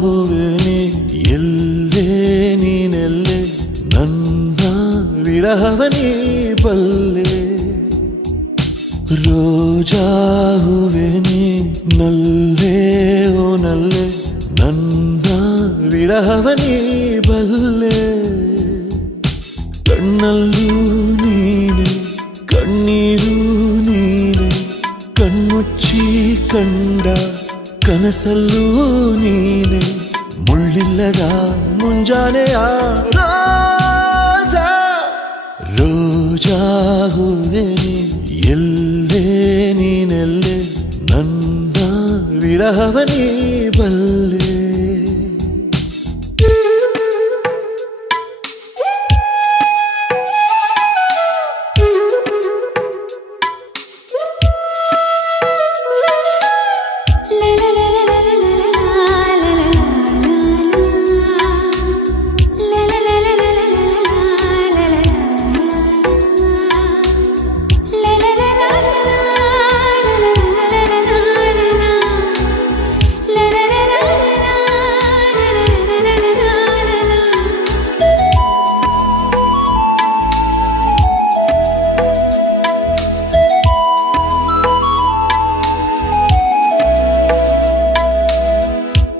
ಹೂವೆ ನೀ ಎಲ್ಲೇ ನೀನೆಲ್ಲೇ ನನ್ನ ವಿರಹವ ನೀ ಬಲ್ಲೆ ರೋಜಾ ಹೂವೆ ನೀ ನಲ್ಲೇ ಓ ನಲ್ಲೆ ನನ್ನ ವಿರಹವ ನೀ ಬಲ್ಲೆ ಕಣ್ಣಲ್ಲೂ ನೀನೆ ಕಣ್ಣೀರು ನೀನೆ ಕಣ್ಮುಚ್ಚಿ ಕಂಡ ಕನಸಲ್ಲೂ ನೀನೆ ಮುಳ್ಳಿಲ್ಲದ ಮುಂಜಾನೆಯ ರೋಜಾ ರೋಜಾ ಹೂವೆ ನೀ ಎಲ್ಲೇ ನೀನೆಲ್ಲೇ ನನ್ನ ವಿರಹವ ನೀ ಬಲ್ಲೆ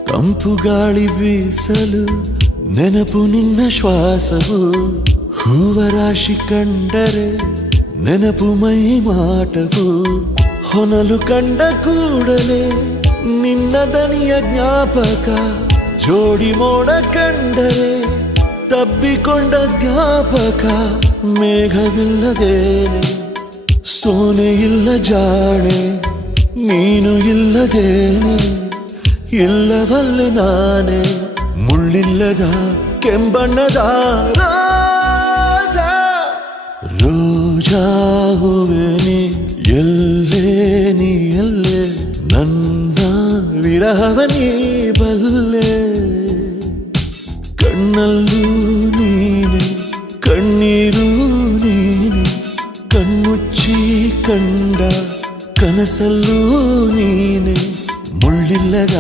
ತಂಪು ಗಾಳಿ ಬೀಸಲು ನೆನಪು ನಿನ್ನ ಶ್ವಾಸವು ಹೂವರಾಶಿ ಕಂಡರೆ ನೆನಪು ಮೈ ಮಾಟವು ಹೊನಲು ಕಂಡ ಕೂಡಲೇ ನಿನ್ನ ದನಿಯ ಜ್ಞಾಪಕ ಜೋಡಿ ಮೋಡ ಕಂಡರೆ ತಬ್ಬಿಕೊಂಡ ಜ್ಞಾಪಕ ಮೇಘವಿಲ್ಲದೇನೆ ಸೋನೆ ಇಲ್ಲ ಜಾಣೆ ನೀನು ಇಲ್ಲದೇನೆ ಇಲ್ಲವಲ್ಲ ನಾನೇ ಮುಳ್ಳಿಲ್ಲದ ಕೆಂಬಣ್ಣದ ರೋಜಾ ರೋಜಾ ಹೂವೆ ನೀ ಎಲ್ಲೇ ನೀ ಎಲ್ಲೇ ನನ್ನ ವಿರಹವ ನೀ ಬಲ್ಲೆ ಕಣ್ಣಲ್ಲೂ ನೀನೆ ಕಣ್ಣೀರು ನೀನೆ ಕಣ್ಮುಚ್ಚಿ ಕಂಡ ಕನಸಲ್ಲೂ ನೀನೆ ಮುಳ್ಳಿಲ್ಲದ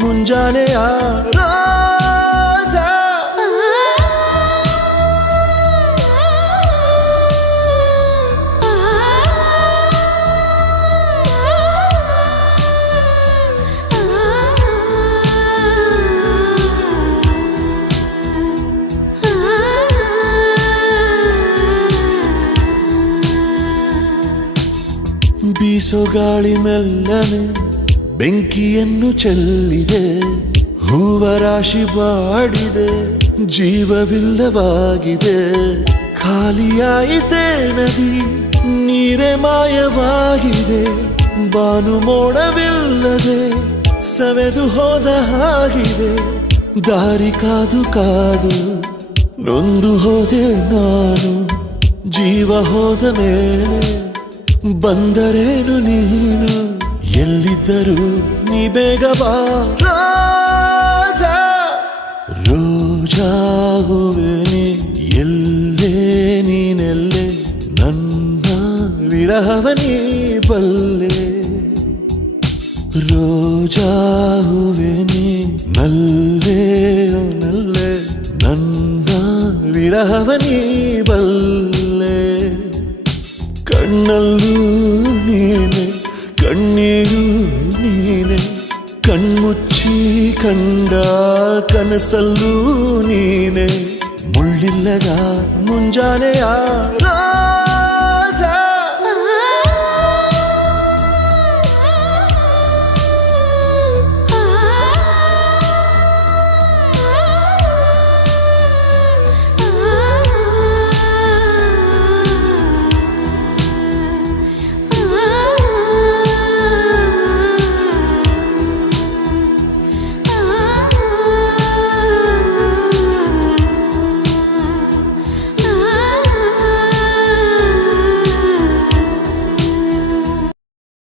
ಮುಂಜಾನೆಯ ರೋಜಾ ಬೀಸೋ ಗಾಳಿ ಮೆಲ್ಲನೆ ಬೆಂಕಿಯನ್ನು ಚೆಲ್ಲಿದೆ ಹೂವರಾಶಿ ಬಾಡಿದೆ ಜೀವವಿಲ್ಲವಾಗಿದೆ ಖಾಲಿಯಾಯಿತೆ ನದಿ ನೀರೇ ಮಾಯವಾಗಿದೆ ಬಾನು ಮೋಡವಿಲ್ಲದೆ ಸವೆದು ಹೋದ ಹಾಗಿದೆ ದಾರಿ ಕಾದು ಕಾದು ನೊಂದು ಹೋದೆ ನಾನು ಜೀವ ಹೋದ ಮೇಲೆ ಬಂದರೇನು ನೀನು ಎಲ್ಲಿದ್ದರೂ ನೀ ಬೇಗ ಬಾ ರೋಜಾ ರೋಜಾ ಹೂವೆ ನೀ ಎಲ್ಲೇ ನೀನೆಲ್ಲೇ ನನ್ನ ವಿರಹವ ನೀ ಬಲ್ಲೆ ರೋಜಾ ಹೂವೆ ನೀ ನಲ್ಲೇ ನಲ್ಲೆ ನನ್ನ ವಿರಹವ ನೀ ಬಲ್ಲೆ ಕಣ್ಣಲ್ಲೂ ನೀನೆ ಕಣ್ಣೀರು ನೀನೆ ಕಣ್ಮುಚ್ಚಿ ಕಂಡ ಕನಸಲ್ಲೂ ನೀನೆ ಮುಳ್ಳಿಲ್ಲದ ಮುಂಜಾನೆಯ